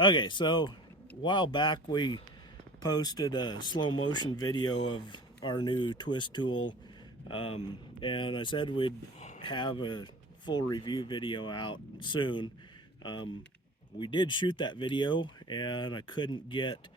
Okay, so a while back we posted a slow motion video of our new twist tool, and I said we'd have a full review video out soon. Um, we did shoot that video, and I couldn't get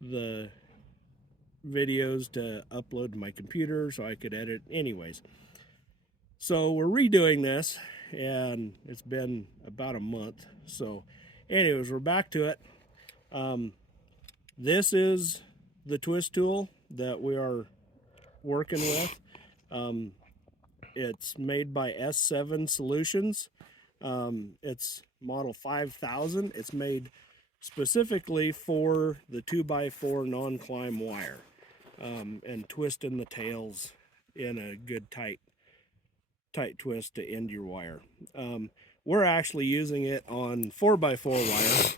the videos to upload to my computer so I could edit anyways. So we're redoing this, and it's been about a month. So, anyways, we're back to it. Um, This is the twist tool that we are working with. Um, it's made by S7 Solutions. It's model 5000. It's made specifically for the 2x4 non-climb wire, and twisting the tails in a good tight twist to end your wire. We're actually using it on 4x4 wire.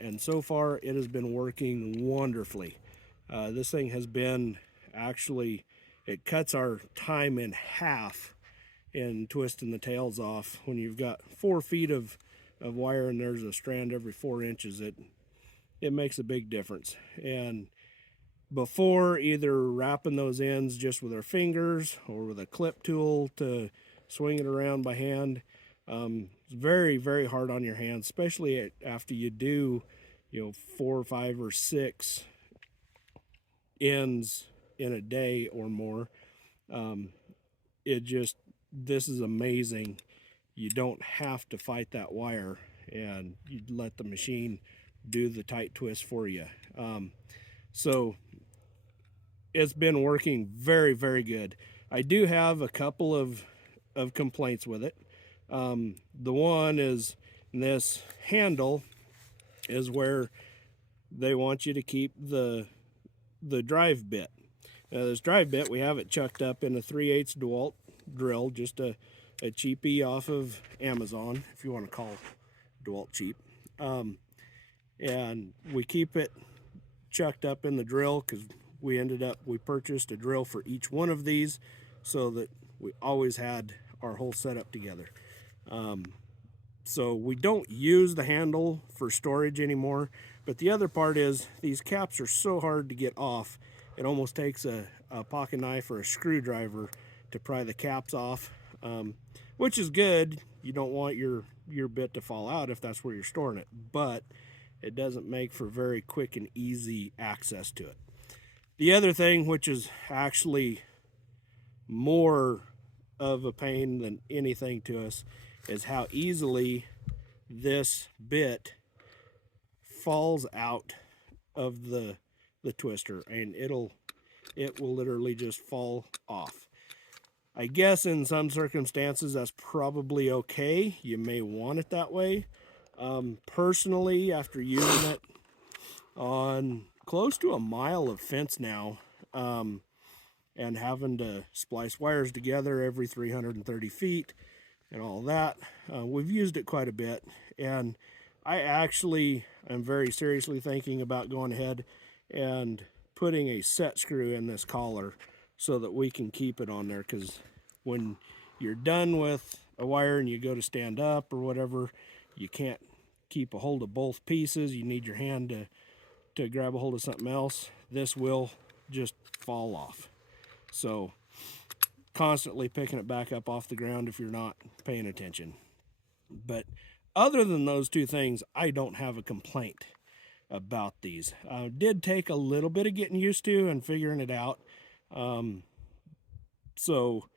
And so far it has been working wonderfully. This thing has been actually, it cuts our time in half in twisting the tails off. When you've got 4 feet of wire and there's a strand every 4 inches, it makes a big difference. And before, either wrapping those ends just with our fingers or with a clip tool to swing it around by hand, it's very, very hard on your hands, especially after you do, 4 or 5 or 6 ends in a day or more. This is amazing. You don't have to fight that wire, and you let the machine do the tight twist for you. So it's been working very, very good. I do have a couple of complaints with it. The one is this handle is where they want you to keep the drive bit. Now this drive bit, we have it chucked up in a 3/8 DeWalt drill, just a cheapie off of Amazon, if you want to call DeWalt cheap. And we keep it chucked up in the drill because we purchased a drill for each one of these so that we always had our whole setup together. So we don't use the handle for storage anymore, but the other part is these caps are so hard to get off. It almost takes a pocket knife or a screwdriver to pry the caps off, which is good. You don't want your bit to fall out if that's where you're storing it, but it doesn't make for very quick and easy access to it. The other thing, which is actually more of a pain than anything to us, is how easily this bit falls out of the twister, and it will literally just fall off. I guess in some circumstances that's probably okay. You may want it that way. Personally, after using it on close to a mile of fence now, and having to splice wires together every 330 feet and all that, we've used it quite a bit, and I actually am very seriously thinking about going ahead and putting a set screw in this collar so that we can keep it on there, because when you're done with a wire and you go to stand up or whatever, you can't keep a hold of both pieces. You need your hand to grab a hold of something else. This will just fall off. So constantly picking it back up off the ground if you're not paying attention. But other than those two things, I don't have a complaint about these. Did take a little bit of getting used to and figuring it out. So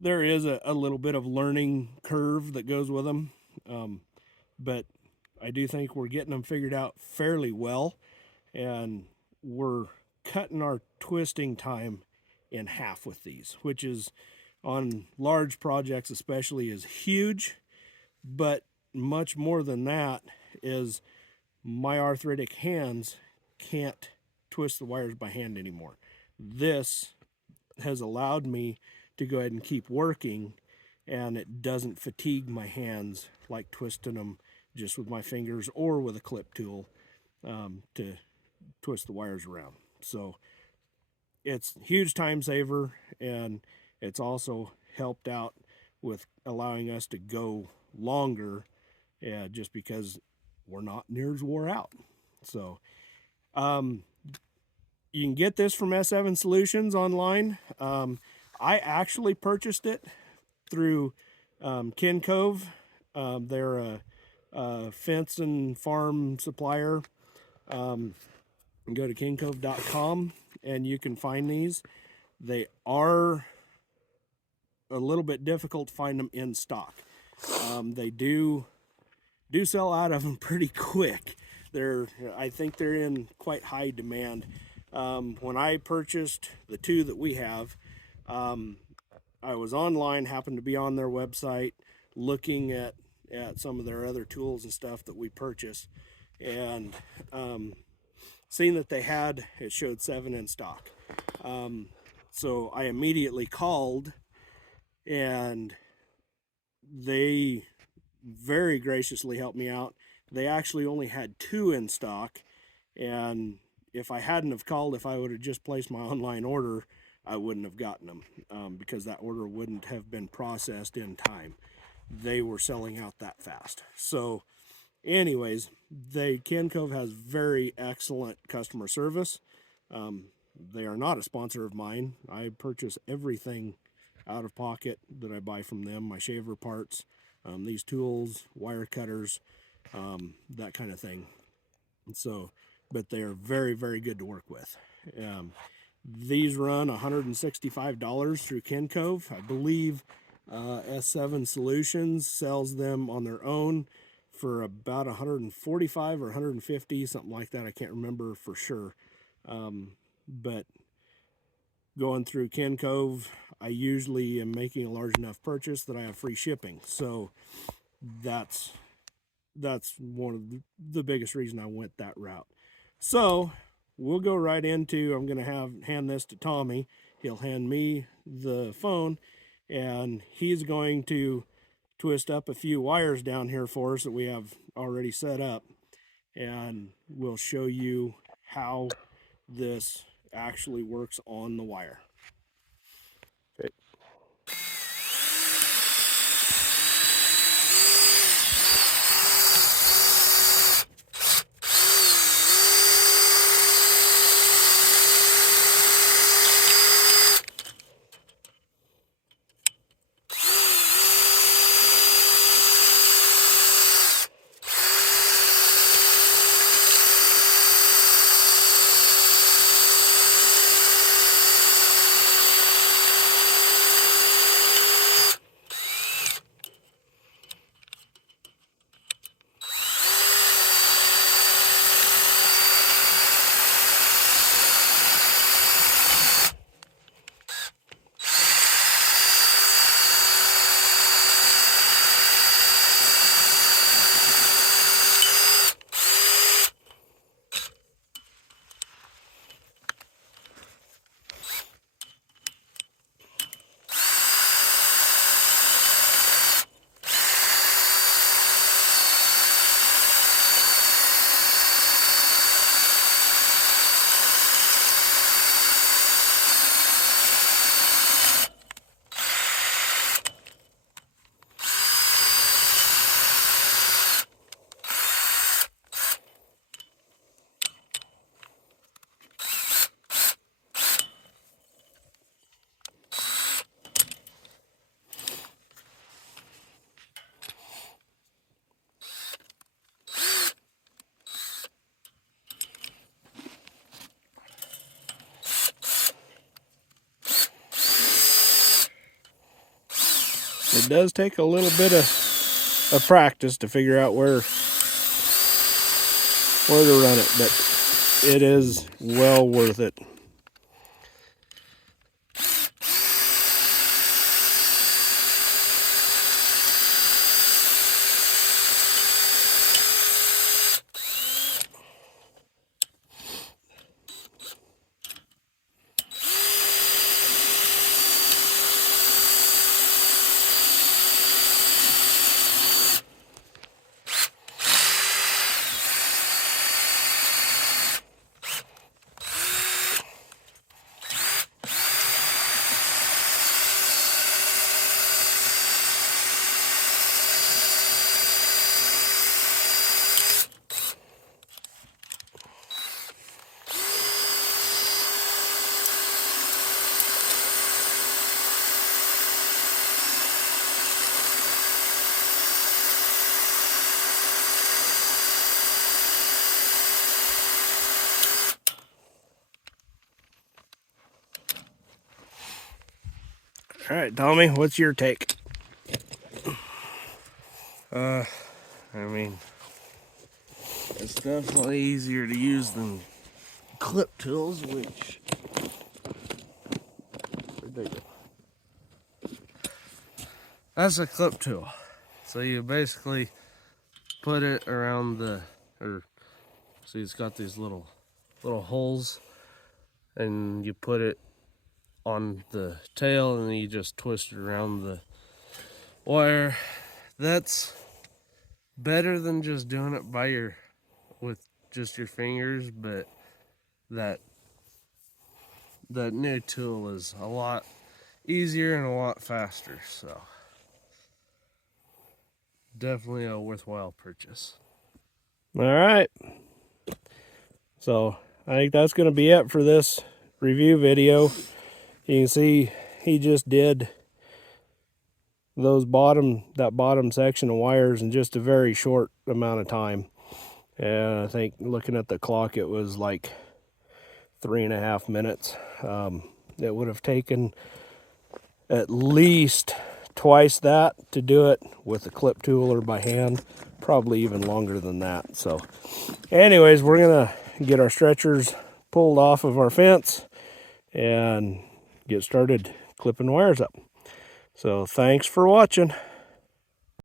there is a little bit of learning curve that goes with them. But I do think we're getting them figured out fairly well, and we're cutting our twisting time in half with these, which is, on large projects especially, is huge. But much more than that is my arthritic hands can't twist the wires by hand anymore. This has allowed me to go ahead and keep working, and it doesn't fatigue my hands like twisting them just with my fingers or with a clip tool to twist the wires around. So it's a huge time saver, and it's also helped out with allowing us to go longer, just because we're not near as wore out. So you can get this from S7 Solutions online. I actually purchased it through Ken Cove. They're a fence and farm supplier. Go to kencove.com and you can find these. They are a little bit difficult to find them in stock. They do sell out of them pretty quick. I think they're in quite high demand. When I purchased the two that we have, I was online, happened to be on their website looking at some of their other tools and stuff that we purchased, and seeing that it showed 7 in stock. So I immediately called, and they very graciously helped me out. They actually only had 2 in stock, and if I hadn't have called, if I would have just placed my online order, I wouldn't have gotten them, because that order wouldn't have been processed in time. They were selling out that fast. So anyways, Ken Cove has very excellent customer service. They are not a sponsor of mine. I purchase everything out of pocket that I buy from them, my shaver parts, these tools, wire cutters, that kind of thing. So, but they are very, very good to work with. These run $165 through Ken Cove. I believe S7 Solutions sells them on their own for about 145 or 150, something like that. I can't remember for sure. But going through Ken Cove, I usually am making a large enough purchase that I have free shipping. So that's one of the biggest reason I went that route. So we'll go right into, I'm going to hand this to Tommy. He'll hand me the phone, and he's going to twist up a few wires down here for us that we have already set up, and we'll show you how this actually works on the wire. Okay. It does take a little bit of practice to figure out where to run it, but it is well worth it. All right, Tommy, what's your take? I mean, it's definitely easier to use than clip tools, which that's a clip tool. So you basically put it around the, see, it's got these little holes, and you put it on the tail, and then you just twist it around the wire. That's better than just doing it with just your fingers, but that new tool is a lot easier and a lot faster, so definitely a worthwhile purchase. All right. So I think that's going to be it for this review video. You can see he just did that bottom section of wires in just a very short amount of time. And I think looking at the clock, it was like 3.5 minutes. It would have taken at least twice that to do it with a clip tool or by hand, probably even longer than that. So anyways, we're gonna get our stretchers pulled off of our fence and get started clipping wires up. So thanks for watching.